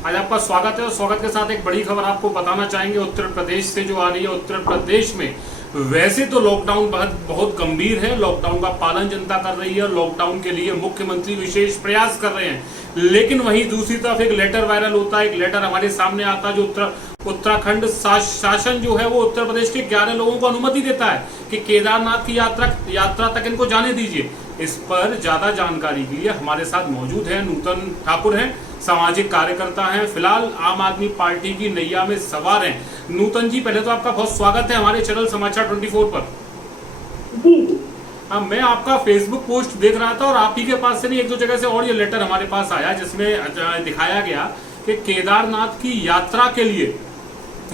आज आपका स्वागत है और स्वागत के साथ एक बड़ी खबर आपको बताना चाहेंगे उत्तर प्रदेश से जो आ रही है। उत्तर प्रदेश में वैसे तो लॉकडाउन बहुत गंभीर है, लॉकडाउन का पालन जनता कर रही है और लॉकडाउन के लिए मुख्यमंत्री विशेष प्रयास कर रहे हैं, लेकिन वहीं दूसरी तरफ एक लेटर वायरल होता है, एक लेटर हमारे सामने आता है जो उत्तराखंड शासन जो है वो उत्तर प्रदेश के 11 लोगों को अनुमति देता है कि केदारनाथ की यात्रा तक इनको जाने दीजिए। इस पर ज्यादा जानकारी के लिए हमारे साथ मौजूद है नूतन ठाकुर हैं, सामाजिक कार्यकर्ता हैं, फिलहाल आम आदमी पार्टी की नैया में सवार हैं। नूतन जी, पहले तो आपका बहुत स्वागत है हमारे चैनल समाचार 24 पर। जी। हाँ, मैं आपका फेसबुक पोस्ट देख रहा था और आप ही के पास से नहीं एक दो जगह से और ये लेटर हमारे पास आया जिसमें दिखाया गया कि केदारनाथ की यात्रा के लिए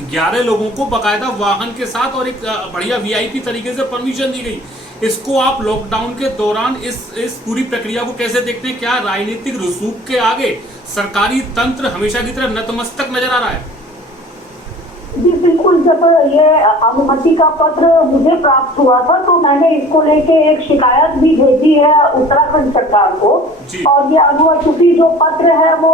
11 लोगों को बकायदा वाहन के साथ और एक बढ़िया वीआईपी तरीके से परमिशन दी गई। इसको आप लॉकडाउन के दौरान इस पूरी प्रक्रिया को कैसे देखते हैं? क्या राजनीतिक रसूख के आगे सरकारी तंत्र हमेशा की तरह नतमस्तक नजर आ रहा है? जी बिल्कुल, जब ये अनुमति का पत्र मुझे प्राप्त हुआ था तो मैंने इसको लेके एक शिकायत भी भेजी है उत्तराखंड सरकार को। और ये अनुमति जो पत्र है वो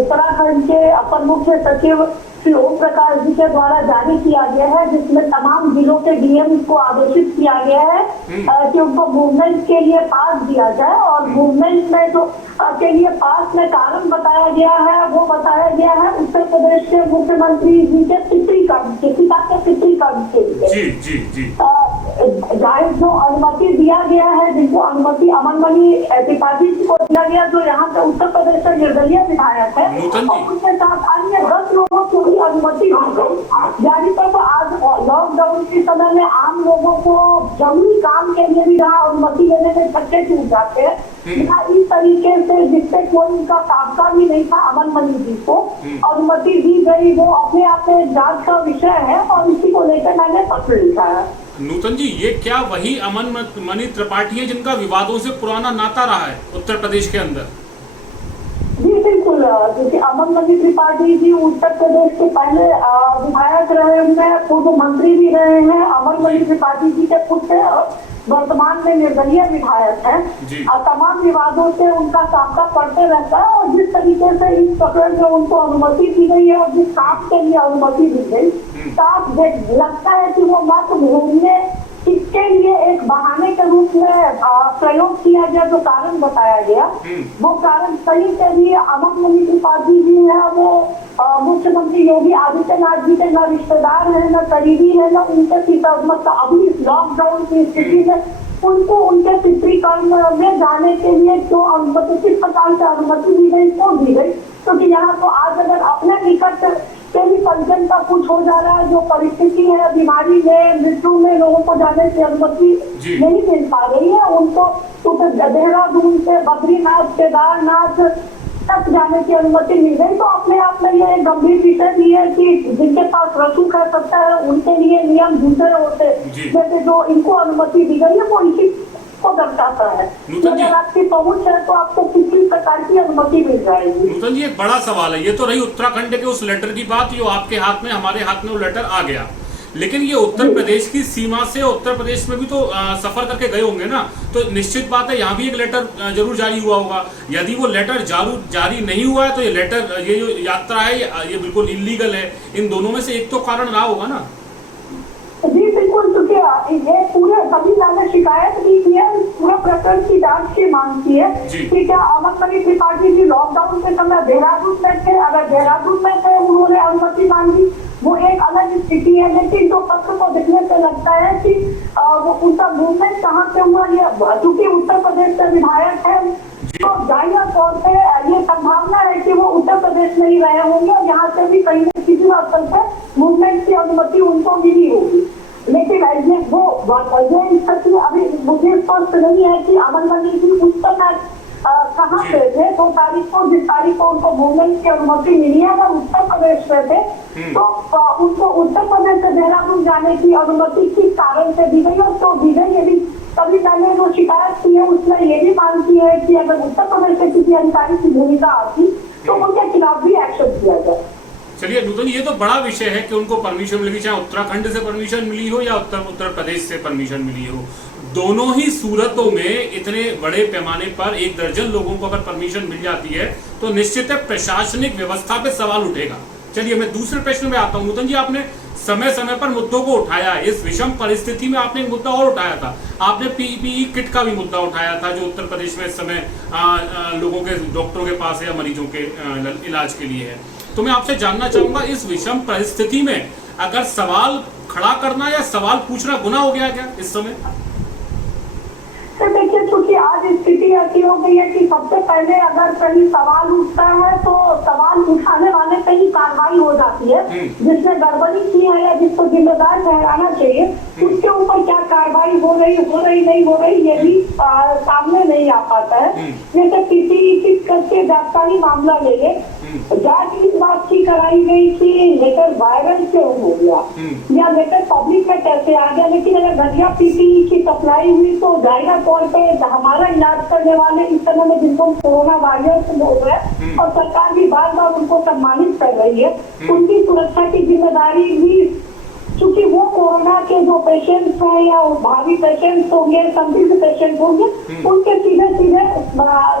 उत्तराखंड के अपर मुख्य सचिव श्री ओम प्रकाश जी के द्वारा जारी किया गया है, जिसमें तमाम जिलों के डीएम को आदेशित किया गया है कि उनको मूवमेंट के लिए पास दिया जाए। और मूवमेंट में जो के लिए पास में कारण बताया गया है वो बताया गया है उत्तर प्रदेश के मुख्यमंत्री जी के पिता के पितृ कर्म के लिए। जो अनुमति दिया गया है, जिनको अनुमति अमनमणि त्रिपाठी जी को दिया गया, जो यहाँ पे उत्तर प्रदेश के निर्दलीय विधायक है, और उनके साथ अन्य 10 लोगों को भी अनुमति दी गई। यानी तो आज लॉकडाउन के समय में आम लोगों को जरूरी काम के लिए भी यहाँ अनुमति लेने में छक्के छूट जाते हैं। इस तरीके से जिससे कोई उनका ताबका भी नहीं था, अमनमणि जी को अनुमति दी गई, वो अपने आप में जांच का विषय है और इसी को लेकर मैंने पत्र लिखा है। नूतन जी, ये क्या वही अमनमणि त्रिपाठी है जिनका विवादों से पुराना नाता रहा है उत्तर प्रदेश के अंदर? जी बिल्कुल, क्योंकि अमनमणि त्रिपाठी जी उत्तर प्रदेश के पहले विधायक रहे हैं, पूर्व मंत्री भी रहे हैं। अमनमणि त्रिपाठी जी के पुत्र वर्तमान में निर्दलीय विधायक हैं। तमाम विवादों से उनका सामना करते रहता है और जिस तरीके से इस प्रकरण में उनको अनुमति दी गई है और जिस काम के लिए अनुमति दी गई, साफ लगता है कि वो मत घूमने इसके लिए एक बहाने के रूप में प्रयोग किया गया। जो कारण बताया गया वो कारण सही के लिए अमनमणि त्रिपाठी जी है, वो मुख्यमंत्री योगी आदित्यनाथ जी के न रिश्तेदार है, न करीबी है, न उनके पिता। मतलब अभी इस लॉकडाउन की स्थिति में उनको उनके पितृकर्म में जाने के लिए जो अनुमति, किस प्रकार से अनुमति दी गई, क्यों दी गई? क्योंकि यहाँ तो आज अगर अपने निकट के भी पंचन का कुछ हो जा रहा है, जो परिस्थिति है, बीमारी में, मृत्यु में लोगों को जाने की अनुमति नहीं मिल पा रही है, उनको देहरादून से बद्रीनाथ, केदारनाथ तक जाने की अनुमति मिल गई, तो अपने आप में यह एक गंभीर विषय भी है कि जिनके पास रसूख कर सकता है उनके लिए नियम दूसरे होते, जैसे जो इनको अनुमति दी गई है वो इसी को दर्शाता है। अगर आपकी पहुंच है तो आपको किसी प्रकार की अनुमति मिल जाएगी। नूतन जी, एक बड़ा सवाल है, ये तो रही उत्तराखंड के उस लेटर की बात जो आपके हाथ में, हमारे हाथ में वो लेटर आ गया, लेकिन ये उत्तर प्रदेश की सीमा से उत्तर प्रदेश में भी तो सफर करके गए होंगे ना, तो निश्चित बात है यहाँ भी एक लेटर जरूर जारी हुआ होगा। यदि वो लेटर जारी नहीं हुआ है तो ये लेटर, ये जो यात्रा है ये बिल्कुल इलीगल है। इन दोनों में से एक तो कारण रहा होगा ना? जी बिल्कुल, क्योंकि ये पूरे सभी मैंने शिकायत भी की है, पूरा प्रकरण की जांच की मांग की है कि क्या अमनमणि त्रिपाठी जी लॉकडाउन के समय देहरादून में थे? अगर देहरादून में थे, उन्होंने अनुमति मांगी, वो एक अलग स्थिति है, लेकिन जो पत्र को देखने से लगता है कि वो उनका मूवमेंट कहाँ से हुआ, ये चूंकि उत्तर प्रदेश से विधायक है तो जाहिर तौर पे ये संभावना है कि वो उत्तर प्रदेश में ही रहे होंगे और यहाँ से भी कहीं न किसी स्तर पे मूवमेंट की अनुमति उनको मिली होगी। लेकिन ये वो स्थिति अभी मुझे स्पष्ट नहीं है कि अमनमणि जी उस समय कहाँ पे थे। 2 तारीख को, जिस तारीख को उनको मूवमेंट की अनुमति मिली है, अगर उत्तर प्रदेश में थे तो उनको उत्तर प्रदेश से देहरादून जाने की अनुमति किस कारण से दी गई और क्यों दी गई? ये भी तभी मैंने जो शिकायत की है उसमें ये भी मांग की है कि अगर उत्तर प्रदेश से किसी अधिकारी की भूमिका आती तो उनके खिलाफ भी एक्शन किया जाए। चलिए नूतन, ये तो बड़ा विषय है कि उनको परमिशन मिली, चाहे उत्तराखंड से परमिशन मिली हो या उत्तर प्रदेश से परमिशन मिली हो। दोनों ही सूरतों में इतने बड़े पैमाने पर 1 दर्जन लोगों को अगर परमिशन मिल जाती है तो निश्चित है प्रशासनिक व्यवस्था पे सवाल उठेगा। चलिए मैं दूसरे प्रश्न में आता हूं। नूतन जी, आपने समय समय पर मुद्दों को उठाया है। इस विषम परिस्थिति में आपने एक मुद्दा और उठाया था, आपने पीपीई किट का भी मुद्दा उठाया था जो उत्तर प्रदेश में इस समय लोगों के डॉक्टरों के पास है या मरीजों के इलाज के लिए है। तो मैं आपसे जानना चाहूंगा, इस विषम परिस्थिति में अगर सवाल खड़ा करना या सवाल पूछना गुनाह हो गया क्या इस समय? तो देखिए, क्योंकि आज स्थिति ऐसी हो गई है कि सबसे पहले अगर कहीं सवाल उठता है तो सवाल उठाने वाले पे ही कार्रवाई हो जाती है। जिसने गड़बड़ी की है या जिसको जिम्मेदार ठहराना चाहिए उसके ऊपर क्या कार्रवाई हो रही नहीं हो रही ये भी सामने नहीं आ पाता है। जैसे पीपीई करके जापानी मामला ले ले, जांच इस बात की कराई गई कि लेटर वायरल क्यों हो गया या लेटर पब्लिक में कैसे आ गया, लेकिन अगर घटिया पीपीई की सप्लाई हुई तो जाहिर तौर पे हमारा इलाज करने वाले इस समय में जिनको कोरोना वॉरियर्स बोल रहे हैं और सरकार भी बार बार उनको सम्मानित कर रही है, उनकी सुरक्षा की जिम्मेदारी भी, क्योंकि वो कोरोना के जो पेशेंट्स हैं या भावी पेशेंट्स होंगे, संदिग्ध पेशेंट होंगे, उनके सीधे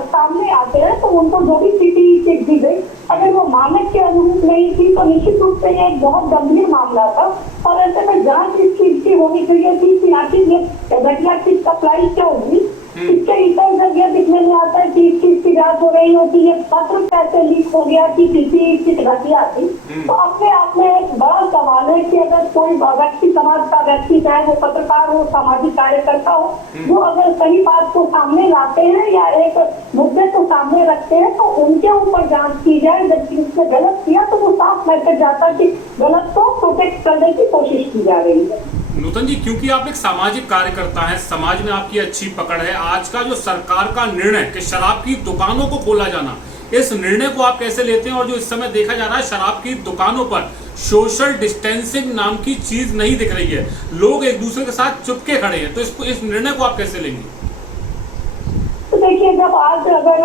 सामने आते हैं। तो उनको जो भी पीपीई किट दी गई अगर वो मानक के अनुरूप नहीं थी तो निश्चित रूप से ये एक बहुत गंभीर मामला था और ऐसे में जांच इस चीज की होनी चाहिए थी कि आखिर ये घटिया किट सप्लाई क्यों हुई। इसके इतर जगह दिखने में आता है कि इस चीज की जांच हो रही होती है, पत्र कैसे लीक हो गया कि पीपीई किट घटिया थी। तो अपने आप में एक बड़ा सवाल है कि अगर कोई व्यक्ति, समाज का व्यक्ति, चाहे वो पत्रकार हो, सामाजिक कार्यकर्ता हो, वो अगर सही बात को सामने लाते हैं या एक मुद्दे को सामने रखते हैं तो उनके ऊपर जांच की जाए। जबकि उसने गलत किया तो वो साफ मैसेज जाता है कि गलत को प्रोटेक्ट करने की कोशिश की जा रही है। नूतन जी, क्योंकि आप एक सामाजिक कार्यकर्ता हैं, समाज में आपकी अच्छी पकड़ है, आज का जो सरकार का निर्णय कि शराब की दुकानों को खोला जाना, इस निर्णय को आप कैसे लेते हैं? और जो इस समय देखा जा रहा है शराब की दुकानों पर सोशल डिस्टेंसिंग नाम की चीज नहीं दिख रही है, लोग एक दूसरे के साथ चुपके खड़े हैं, तो इस निर्णय को आप कैसे लेंगे? तो देखिए, जब आज अगर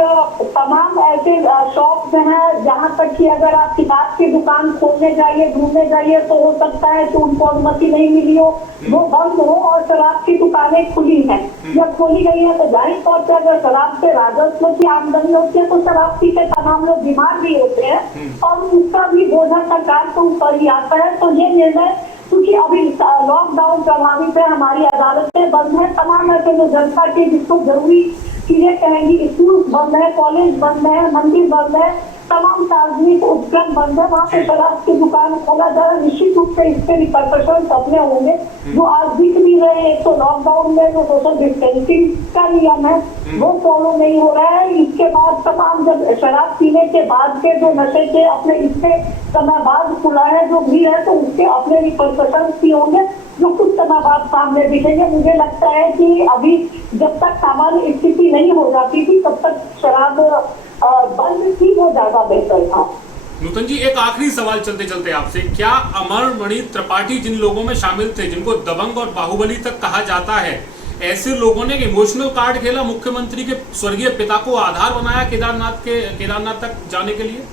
तमाम ऐसे शॉप्स हैं जहां तक कि अगर आप किताब की दुकान खोलने जाइए, ढूंढने जाइए तो हो सकता है कि उनको अनुमति नहीं मिली हो, वो बंद हो और शराब की दुकानें खुली हैं। जब खोली गई है तो जाहिर तौर पर अगर शराब से राजस्व की आमदनी होती है तो शराब पी के तमाम लोग बीमार भी होते हैं और उसका भी बोझा सरकार के ऊपर ही आता है। तो ये निर्णय, क्योंकि अभी लॉकडाउन प्रभावित है, हमारी अदालतें बंद है, तमाम ऐसे जो जनता के जिसको जरूरी चीजें कहेंगी, स्कूल बंद है, कॉलेज बंद है, मंदिर बंद है, तमाम सार्वजनिक उपक्रम बंद है, वहाँ पे शराब की दुकान खोला जा रहा है। निश्चित रूप से इसके रिपरकशन अपने होंगे जो आज दिख भी रहे हैं। तो लॉकडाउन में जो सोशल डिस्टेंसिंग का नियम है वो फॉलो नहीं हो रहा है। इसके बाद तमाम जब शराब पीने के बाद के जो नशे के अपने इसके समय बाद खुला है जो भी है तो उसके अपने रिपरकशन भी होंगे जो कुछ समय बाद सामने दिखेंगे। मुझे लगता है कि अभी जब तक सामान्य स्थिति नहीं हो जाती थी तब तक शराब बंद थी, वो ज्यादा बेहतर था। नूतन जी, एक आखिरी सवाल चलते चलते आपसे, क्या अमरमणि त्रिपाठी जिन लोगों में शामिल थे, जिनको दबंग और बाहुबली तक कहा जाता है, ऐसे लोगों ने इमोशनल कार्ड खेला, मुख्यमंत्री के स्वर्गीय पिता को आधार बनाया केदारनाथ तक जाने के लिए?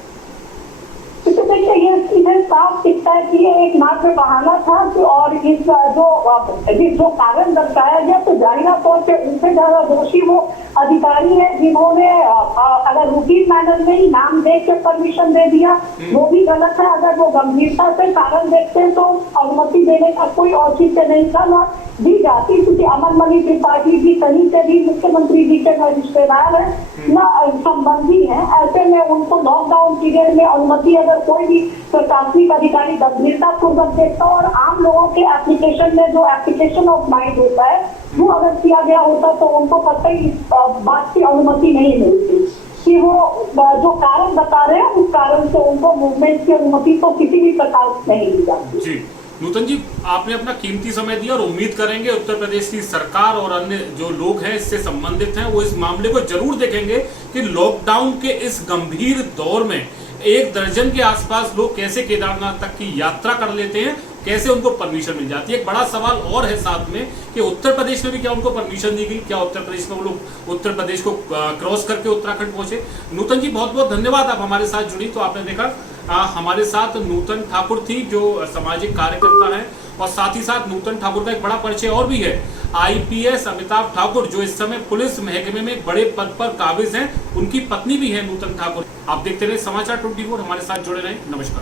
तो देखिए, ये सीधे साफ दिखता है कि ये एक मात्र बहाना था और इस जो कारण दर्शाया गया तो जाहिर तौर पे उनसे ज्यादा दोषी वो अधिकारी है जिन्होंने अगर रूटीन मैनर में ही नाम देख के परमिशन दे दिया वो भी गलत है। अगर वो गंभीरता से कारण देखते हैं तो अनुमति देने का कोई औचित्य नहीं था ना दी जाती, क्योंकि अमरमणि त्रिपाठी जी कहीं से भी मुख्यमंत्री जी के रिश्तेदार है न संबंधी है। ऐसे में उनको लॉकडाउन पीरियड में अनुमति अगर कोई भी प्रशासनिक अधिकारी गंभीरता पूर्वक देखता और आम लोगों के एप्लीकेशन में जो एप्लीकेशन ऑफ माइंड होता है वो अगर किया गया होता तो उनको कतई बात की अनुमति नहीं मिलती कि वो जो कारण बता रहे हैं उस कारण से उनको मूवमेंट की अनुमति तो किसी भी प्रकार से नहीं दी जाती। नूतन जी, आपने अपना कीमती समय दिया और उम्मीद करेंगे उत्तर प्रदेश की सरकार और अन्य जो लोग हैं इससे संबंधित हैं वो इस मामले को जरूर देखेंगे कि लॉकडाउन के इस गंभीर दौर में 1 दर्जन के आसपास लोग कैसे केदारनाथ तक की यात्रा कर लेते हैं, कैसे उनको परमिशन मिल जाती है। एक बड़ा सवाल और है साथ में कि उत्तर प्रदेश में भी क्या उनको परमिशन दी गई, क्या उत्तर प्रदेश में वो लोग उत्तर प्रदेश को क्रॉस करके उत्तराखंड पहुंचे। नूतन जी, बहुत बहुत धन्यवाद, आप हमारे साथ जुड़ी। तो आपने देखा हमारे साथ नूतन ठाकुर थी जो सामाजिक कार्यकर्ता है, और साथ ही साथ नूतन ठाकुर का एक बड़ा परिचय और भी है, आईपीएस अमिताभ ठाकुर जो इस समय पुलिस महकमे में एक बड़े पद पर काबिज हैं, उनकी पत्नी भी है नूतन ठाकुर। आप देखते रहे समाचार 24, हमारे साथ जुड़े रहें। नमस्कार।